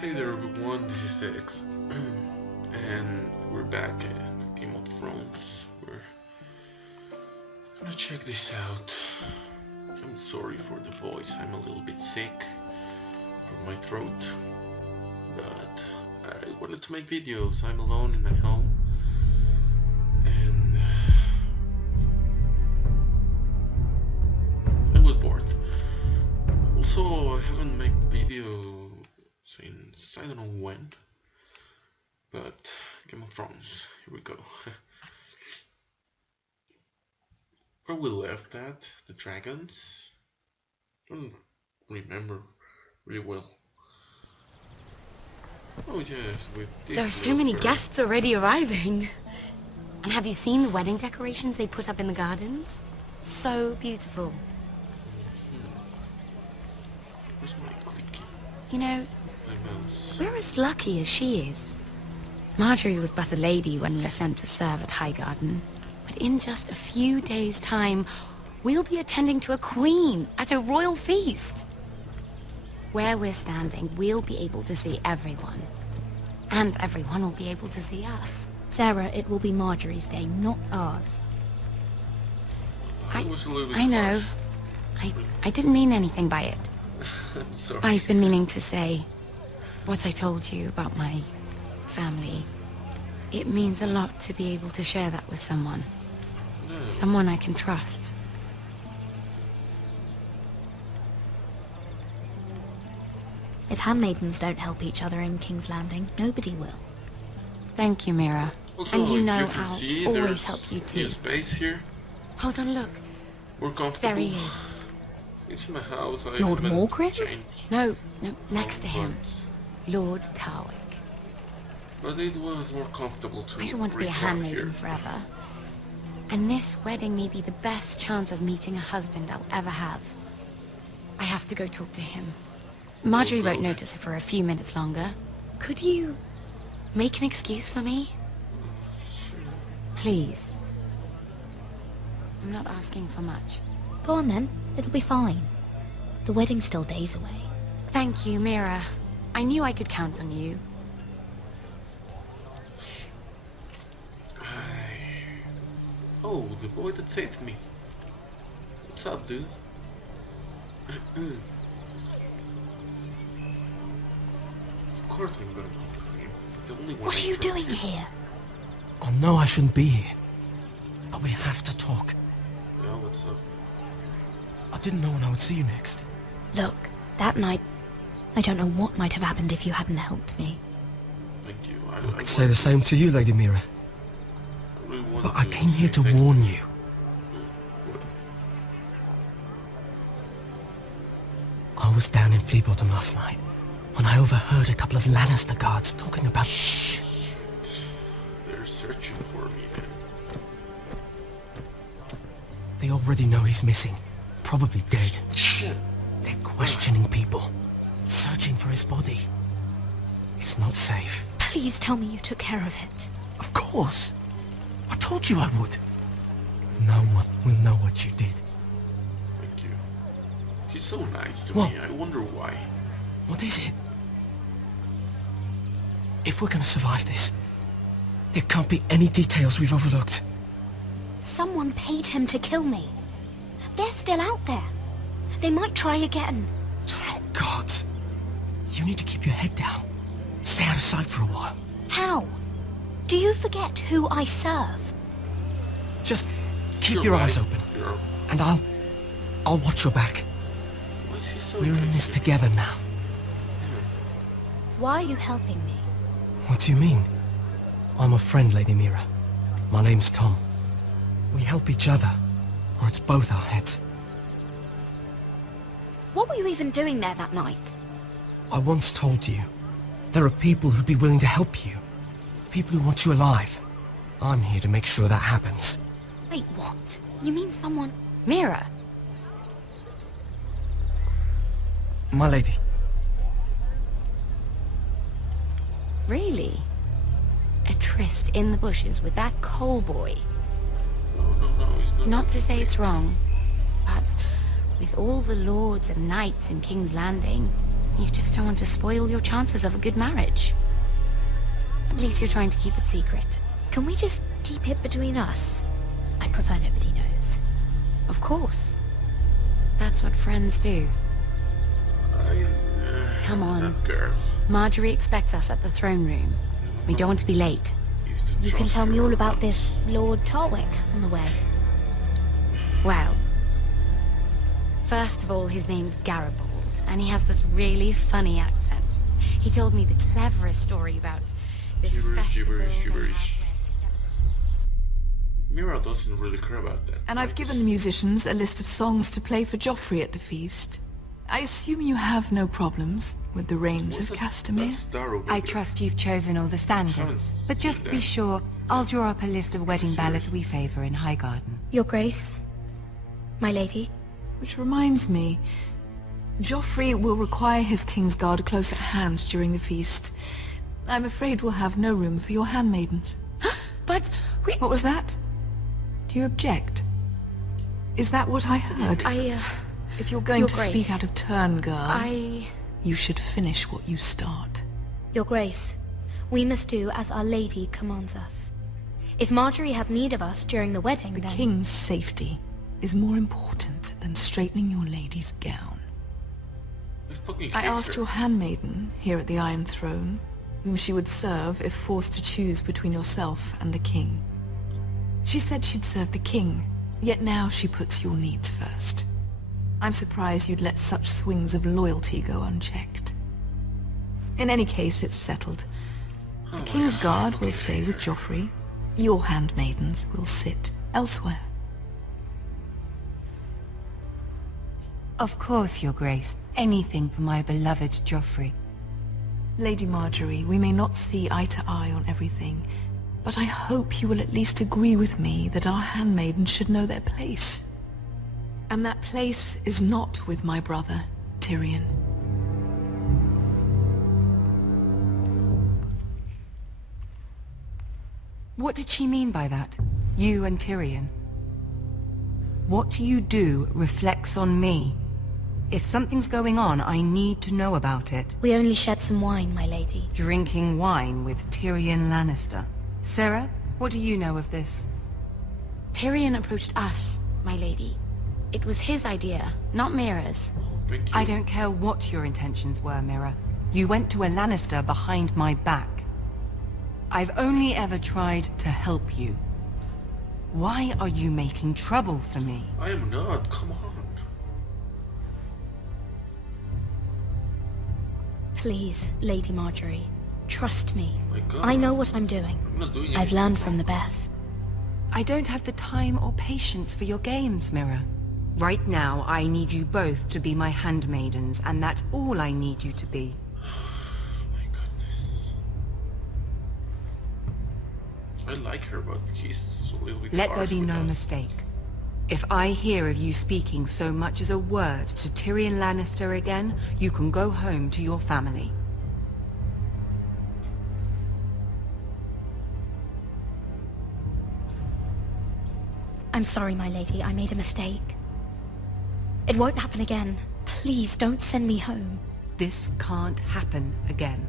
Hey there everyone, this is X, and we're back at Game of Thrones. We're gonna check this out. I'm sorry for the voice, I'm a little bit sick from my throat, but I wanted to make videos. I'm alone in my home, and I was bored. Also, I haven't made video since I don't know when, but Game of Thrones, here we go. Where we left at, the dragons? I don't remember really well. Oh yes, with this There are so many guests already arriving. And have you seen the wedding decorations they put up in the gardens? So beautiful. Where's my clicky? You know, My mouse. we're as lucky as she is. Marjorie was but a lady when we were sent to serve at Highgarden. But in just a few days' time, we'll be attending to a queen at a royal feast. Where we're standing, we'll be able to see everyone. And everyone will be able to see us. Sarah, it will be Marjorie's day, not ours. I was a little bit I know. harsh. I didn't mean anything by it. I'm sorry. I've been meaning to say what I told you about my family. It means a lot to be able to share that with someone. No. Someone I can trust. If handmaidens don't help each other in King's Landing, nobody will. Thank you, Mira. Also, And you if know you can I'll see, always there's help you new too. space here, Hold on, look. more comfortable. There he is. It's my house. I Lord haven't Morgrit? No, changed. next to him. Lord Tarwick. But it was more comfortable to I don't want to be a recraft handmaiden here. forever. And this wedding may be the best chance of meeting a husband I'll ever have. I have to go talk to him. Marjorie won't notice it for a few minutes longer. Could you make an excuse for me? Sure. Please. I'm not asking for much. Go on then, it'll be fine. The wedding's still days away. Thank you, Mira. I knew I could count on you. Oh, the boy that saved me. What's up, dude? Of course I'm gonna talk to him. It's the only one What I are you trust doing here? Oh no, I shouldn't be here. But we have to talk. Yeah, what's up? I didn't know when I would see you next. Look, that night, I don't know what might have happened if you hadn't helped me. Thank you. I could say the same to you, Lady Mira. But I came here to warn you. I was down in Fleabottom last night when I overheard a couple of Lannister guards talking about... Shit. They're searching for me then. They already know he's missing. Probably dead. Shit. They're questioning people. Searching for his body. It's not safe. Please tell me you took care of it. Of course. I told you I would. No one will know what you did. Thank you. He's so nice to What? me. I wonder why. What is it? If we're gonna survive this, there can't be any details we've overlooked. Someone paid him to kill me. They're still out there. They might try again. Oh, God. You need to keep your head down. Stay out of sight for a while. How? Do you forget who I serve? Just keep You're your right, eyes open. girl. And I'll watch your back. Why is he so We're in nice this to me? together now. Why are you helping me? What do you mean? I'm a friend, Lady Mira. My name's Tom. We help each other, or it's both our heads. What were you even doing there that night? I once told you, there are people who'd be willing to help you. People who want you alive. I'm here to make sure that happens. Wait, what? You mean someone... Mira, My lady, really? A tryst in the bushes with that coal boy? No, he's not. Not to say it's wrong, but with all the lords and knights in King's Landing, You just don't want to spoil your chances of a good marriage. At least you're trying to keep it secret. Can we just keep it between us? I prefer nobody knows. Of course. That's what friends do. Come on. That girl. Marjorie expects us at the throne room. We don't want to be late. You can tell me all about this Lord Tarwick on the way. Well, first of all, his name's Garibaldi, and he has this really funny accent. He told me the cleverest story about this festival. Gibberish. Mira doesn't really care about that. And I've given the musicians a list of songs to play for Joffrey at the feast. I assume you have no problems with the Rains of Castamere? I trust you've chosen all the standards, but just to be sure, I'll draw up a list of wedding ballads we favor in Highgarden. Your Grace, my lady. Which reminds me, Joffrey will require his Kingsguard close at hand during the feast. I'm afraid we'll have no room for your handmaidens. But we... What was that? Do you object? Is that what I heard? If you're going Your to Grace, speak out of turn, girl, I... you should finish what you start. Your Grace, we must do as Our Lady commands us. If Marjorie has need of us during the wedding, The then... king's safety is more important than straightening your lady's gown. I asked your handmaiden here at the Iron Throne whom she would serve if forced to choose between yourself and the king. She said she'd serve the king, yet now she puts your needs first. I'm surprised you'd let such swings of loyalty go unchecked. In any case, it's settled. The King's Guard will stay with Joffrey. Your handmaidens will sit elsewhere. Of course, Your Grace. Anything for my beloved Joffrey. Lady Marjorie, we may not see eye to eye on everything, but I hope you will at least agree with me that our handmaidens should know their place. And that place is not with my brother, Tyrion. What did she mean by that? You and Tyrion? What you do reflects on me. If something's going on, I need to know about it. We only shed some wine, my lady. Drinking wine with Tyrion Lannister. Sarah, what do you know of this? Tyrion approached us, my lady. It was his idea, not Mira's. Thank you. I don't care what your intentions were, Mira. You went to a Lannister behind my back. I've only ever tried to help you. Why are you making trouble for me? I am not, come on. Please, Lady Marjorie, trust me. My God. I know what I'm doing. I'm not doing I've anything learned from wrong. the best. I don't have the time or patience for your games, Mira. Right now, I need you both to be my handmaidens, and that's all I need you to be. My goodness. I like her, but he's a little bit Let there harsh be with no us. mistake. If I hear of you speaking so much as a word to Tyrion Lannister again, you can go home to your family. I'm sorry, my lady. I made a mistake. It won't happen again. Please, don't send me home. This can't happen again.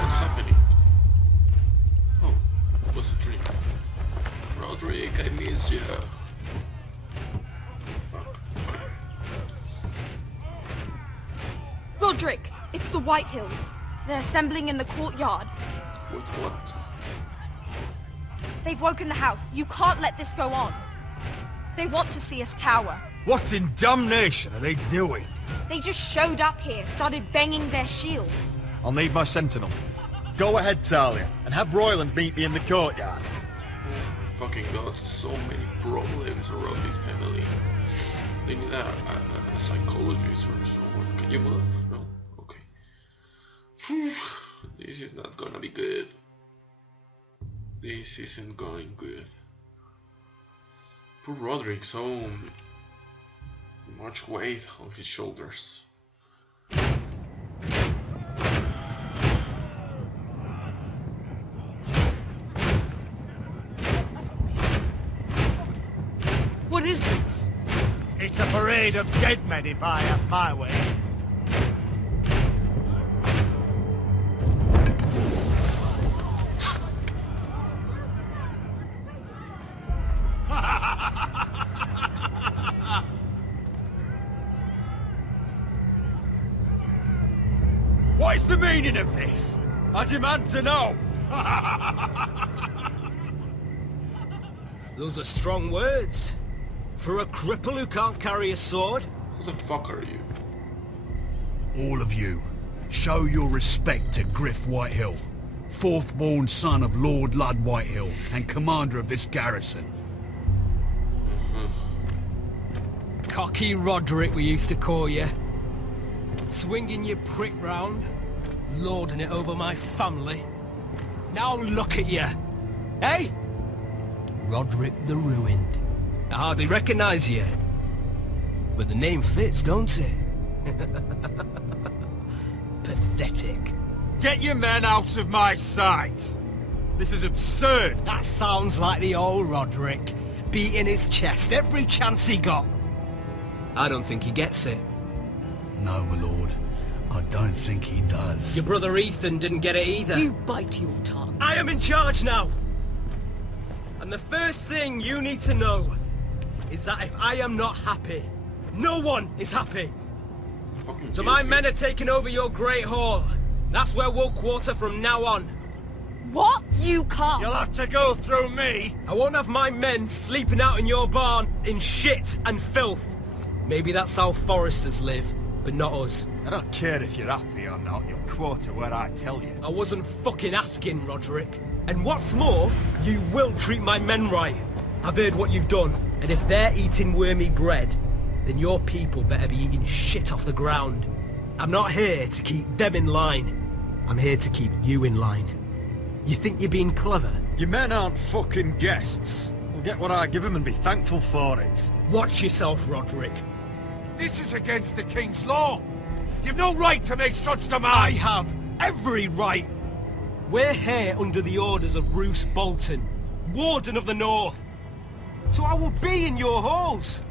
What's happening? Oh, what's the drink? Roderick, I missed you. Fuck. Roderick, it's the White Hills. They're assembling in the courtyard. What? They've woken the house. You can't let this go on. They want to see us cower. What in damnation are they doing? They just showed up here, started banging their shields. I'll need my sentinel. Go ahead, Talia, and have Royland meet me in the courtyard. Fucking got so many problems around this family. They need a psychologist or someone. Can you move? No? Okay. Whew. This is not gonna be good. This isn't going good. Poor Roderick, so much weight on his shoulders. What is this? It's a parade of dead men if I have my way. What is the meaning of this? I demand to know! Those are strong words. For a cripple who can't carry a sword? Who the fuck are you? All of you, show your respect to Griff Whitehill, fourth-born son of Lord Ludd Whitehill and commander of this garrison. Cocky Roderick, we used to call you. Swinging your prick round, lording it over my family. Now look at you, eh? Roderick the Ruined. I hardly recognize you. But the name fits, don't it? Pathetic. Get your men out of my sight! This is absurd! That sounds like the old Roderick, beating his chest every chance he got. I don't think he gets it. No, my lord. I don't think he does. Your brother Ethan didn't get it either. You bite your tongue. I am in charge now! And the first thing you need to know is that if I am not happy, no one is happy. So my men are taking over your Great Hall. That's where we'll quarter from now on. What? You can't! You'll have to go through me! I won't have my men sleeping out in your barn in shit and filth. Maybe that's how foresters live, but not us. I don't care if you're happy or not, you'll quarter where I tell you. I wasn't fucking asking, Roderick. And what's more, you will treat my men right. I've heard what you've done, and if they're eating wormy bread, then your people better be eating shit off the ground. I'm not here to keep them in line. I'm here to keep you in line. You think you're being clever? Your men aren't fucking guests. We'll get what I give them and be thankful for it. Watch yourself, Roderick. This is against the King's law. You've no right to make such demands. I have every right. We're here under the orders of Roose Bolton, Warden of the North. So I will be in your halls.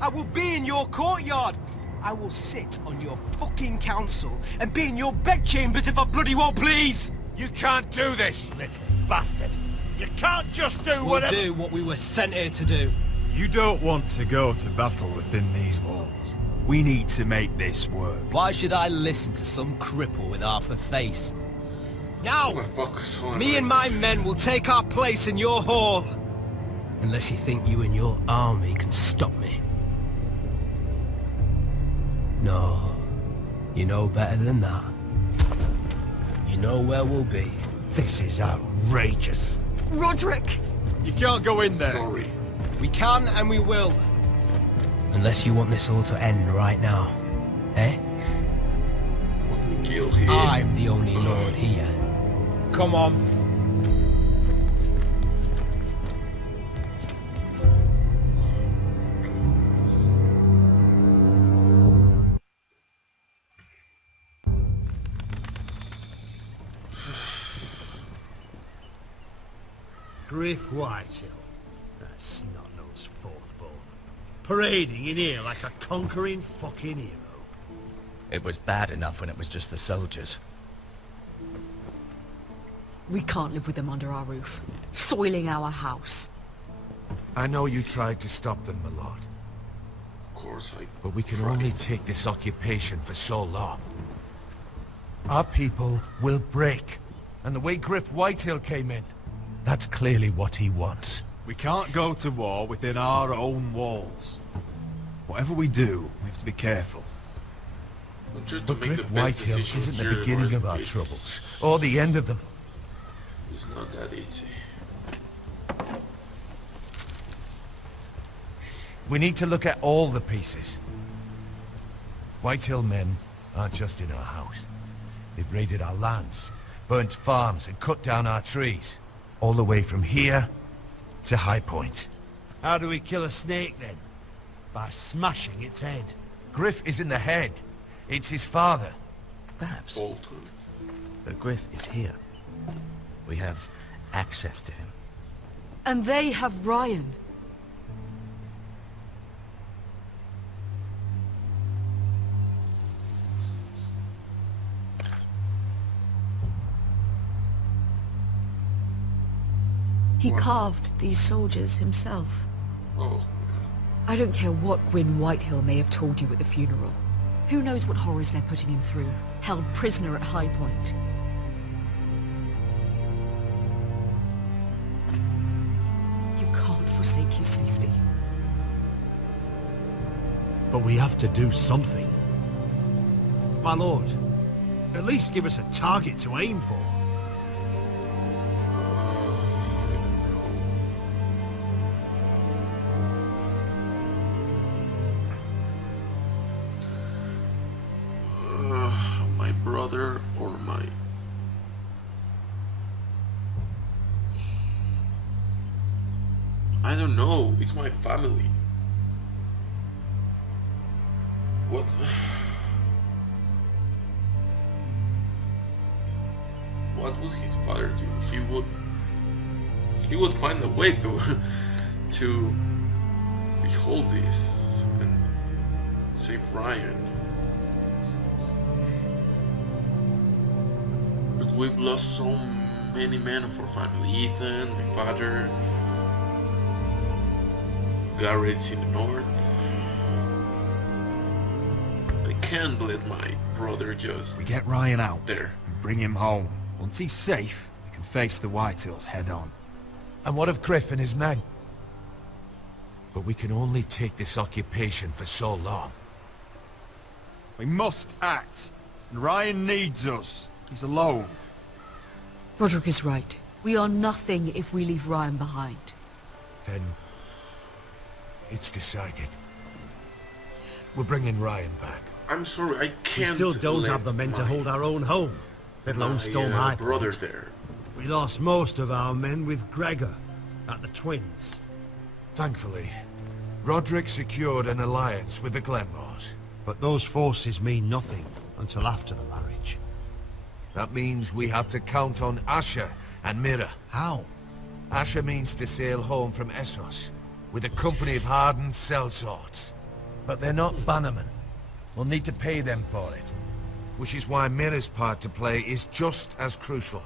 I will be in your courtyard. I will sit on your fucking council and be in your bedchambers if I bloody well please. You can't do this, Little bastard. You can't just do We'll whatever... do what we were sent here to do. You don't want to go to battle within these walls. We need to make this work. Why should I listen to some cripple with half a face? Now, Who the fuck is on me and my men will take our place in your hall. Unless you think you and your army can stop me. No, you know better than that. You know where we'll be. This is outrageous. Roderick! You can't go in there. Sorry. We can and we will. Unless you want this all to end right now. Eh? Fucking kill him. I'm the only lord here. Come on. Griff Whitehill. That snot-nosed fourth-born. Parading in here like a conquering fucking hero. It was bad enough when it was just the soldiers. We can't live with them under our roof, soiling our house. I know you tried to stop them, my lord. Of course I But we can tried. only take this occupation for so long. Our people will break. And the way Griff Whitehill came in, that's clearly what he wants. We can't go to war within our own walls. Whatever we do, we have to be careful. I'm trying to But make Griff the best Whitehill decision isn't the here, beginning but of our it's- troubles, or the end of them. It's not that easy. We need to look at all the pieces. Whitehill men aren't just in our house. They've raided our lands, burnt farms and cut down our trees. All the way from here to High Point. How do we kill a snake, then? By smashing its head. Griff isn't the head. It's his father. Perhaps. Bolton. But Griff is here. We have access to him. And they have Ryan. He carved these soldiers himself. Oh. I don't care what Gwyn Whitehill may have told you at the funeral. Who knows what horrors they're putting him through, held prisoner at High Point. You can't forsake his safety. But we have to do something. My lord, at least give us a target to aim for. My brother or my... I don't know, it's my family. What? What would his father do? He would find a way to behold this and save Ryan. But we've lost so many men of our family. Ethan, my father, Garrett's in the north. I can't let my brother just... We get Ryan out there and bring him home. Once he's safe, we can face the Whitehills head on. And what of Griff and his men? But we can only take this occupation for so long. We must act, and Ryan needs us. He's alone. Roderick is right. We are nothing if we leave Ryan behind. Then... it's decided. We're bringing Ryan back. I'm sorry, I can't. We still don't have the men to hold our own home, let alone storm High Point. Brother there. We lost most of our men with Gregor at the Twins. Thankfully, Roderick secured an alliance with the Glenmores. But those forces mean nothing until after the marriage. That means we have to count on Asher and Mira. How? Asher means to sail home from Essos with a company of hardened sellswords. But they're not bannermen. We'll need to pay them for it. Which is why Mira's part to play is just as crucial.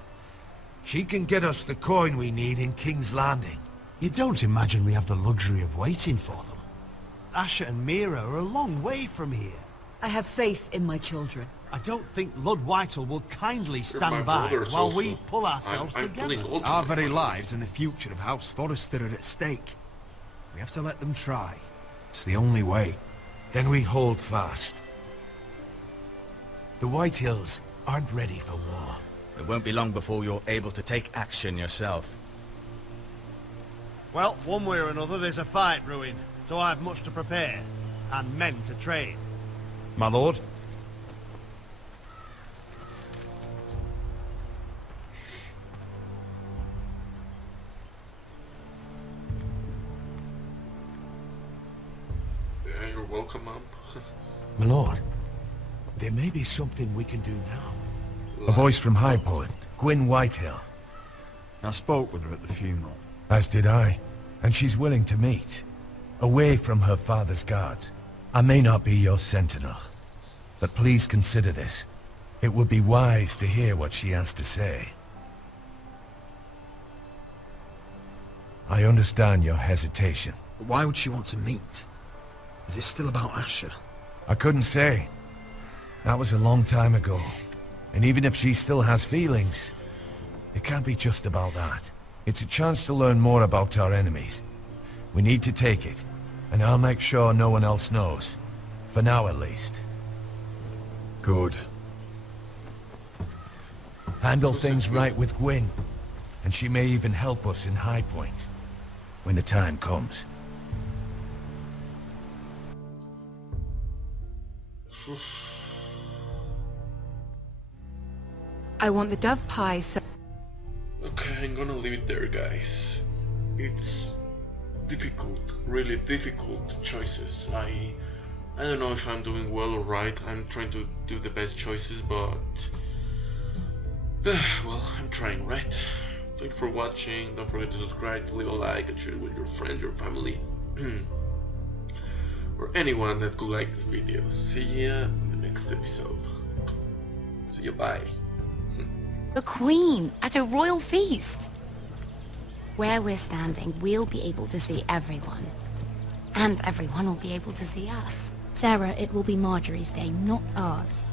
She can get us the coin we need in King's Landing. You don't imagine we have the luxury of waiting for them? Asher and Mira are a long way from here. I have faith in my children. I don't think Lord Whitehill will kindly stand by while we pull ourselves together. Our very lives and the future of House Forrester are at stake. We have to let them try. It's the only way. Then we hold fast. The Whitehills aren't ready for war. It won't be long before you're able to take action yourself. Well, one way or another there's a fight brewing, so I've much to prepare, and men to train. My lord? You're welcome, Mom. My lord, there may be something we can do now. A voice from High Point, Gwyn Whitehill. I spoke with her at the funeral. As did I, and she's willing to meet. Away from her father's guards. I may not be your sentinel, but please consider this. It would be wise to hear what she has to say. I understand your hesitation. But why would she want to meet? Is it still about Asher? I couldn't say. That was a long time ago. And even if she still has feelings, it can't be just about that. It's a chance to learn more about our enemies. We need to take it, and I'll make sure no one else knows. For now, at least. Good. Handle things right with Gwyn, and she may even help us in High Point, when the time comes. I want the dove pie, so... Okay, I'm gonna leave it there, guys. It's really difficult choices. I don't know if I'm doing well or right. I'm trying to do the best choices, but well, I'm trying, right? Thank you for watching. Don't forget to subscribe, to leave a like, and share it with your friends, your family, or anyone that could like this video. See ya in the next episode. See ya, bye. The Queen at a royal feast. Where we're standing, we'll be able to see everyone. And everyone will be able to see us. Sarah, it will be Marjorie's day, not ours.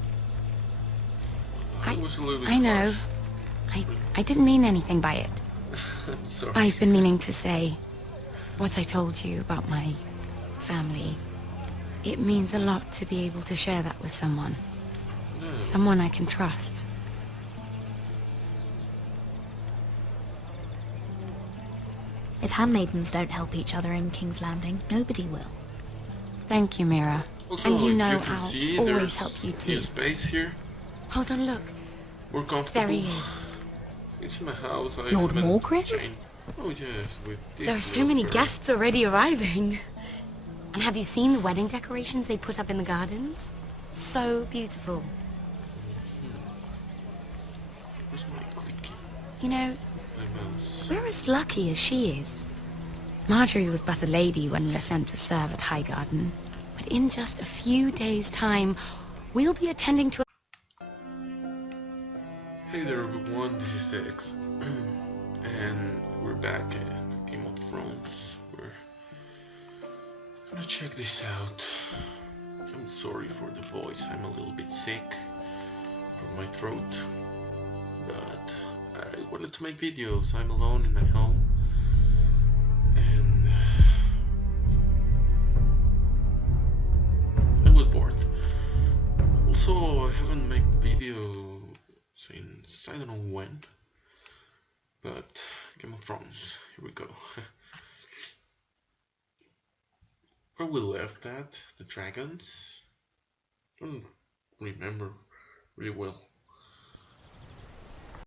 I was a little bit I know. harsh. I didn't mean anything by it. I'm sorry. I've been meaning to say what I told you about my family. It means a lot to be able to share that with someone. No. Someone I can trust. If handmaidens don't help each other in King's Landing, nobody will. Thank you, Mira. Also, And you if know you can I'll see, always there's help you new too. space here. Hold on, look. We're comfortable. There he is. It's my house. I Lord haven't Morgrim? changed. Oh yes, with this There are so little many girl. guests already arriving. And have you seen the wedding decorations they put up in the gardens? So beautiful. Where's my clicky? You know, My mouse. we're as lucky as she is. Marjorie was but a lady when we were sent to serve at Highgarden. But in just a few days' time, we'll be attending to Hey there everyone, this is X. And we're back at Game of Thrones. We're gonna check this out. I'm sorry for the voice, I'm a little bit sick from my throat. But I wanted to make videos. I'm alone in my home. And I was bored. Also, I haven't made video since I don't know when, but Game of Thrones, here we go. Where we left at, the dragons? I don't remember really well.